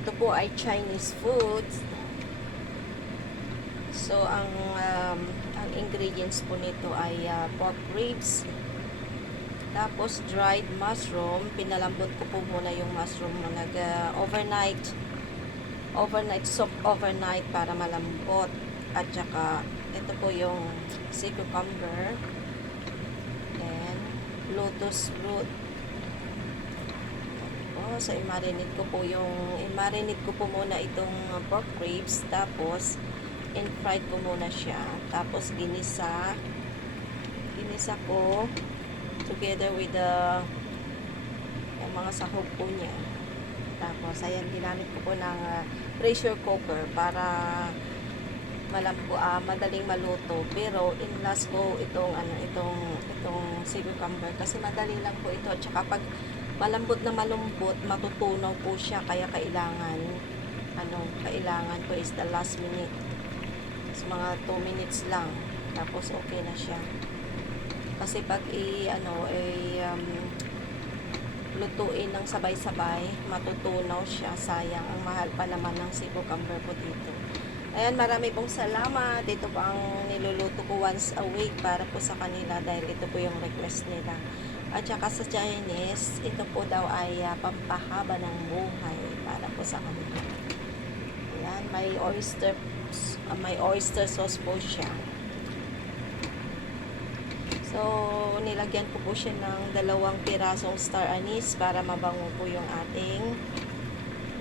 Ito po ay Chinese food. So, ang ingredients po nito ay pork ribs. Tapos, dried mushroom. Pinalambot ko po muna yung mushroom. Overnight soak overnight para malambot. At saka, ito po yung sea cucumber. And, lotus root. So, i-marinate ko po muna itong pork ribs. Tapos, in-fried ko muna siya. Tapos, ginisa ko together with yung mga sahog po niya. Tapos, ayan, ginamit ko po ng pressure cooker para madaling maluto. Pero, in-last ko itong sea cucumber kasi madali lang po ito. At saka, pag malambot na malambot, matutunaw po siya. Kaya kailangan ko is the last minute. So, mga 2 minutes lang. Tapos, okay na siya. Kasi pag lutuin ng sabay-sabay, matutunaw siya. Sayang. Ang mahal pa naman ng sea cucumber po dito. Ayan, marami pong salamat. Ito po ang niluluto ko once a week para po sa kanila dahil ito po yung request nila. At saka sa Chinese, ito po daw ay pampahaba ng buhay para po sa kanila. Ayan, may oyster sauce po siya. So, nilagyan ko po siya ng 2 pirasong star anise para mabango po yung ating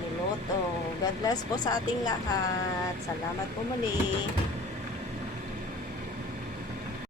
niluto. God bless po sa ating lahat. Salamat po muli.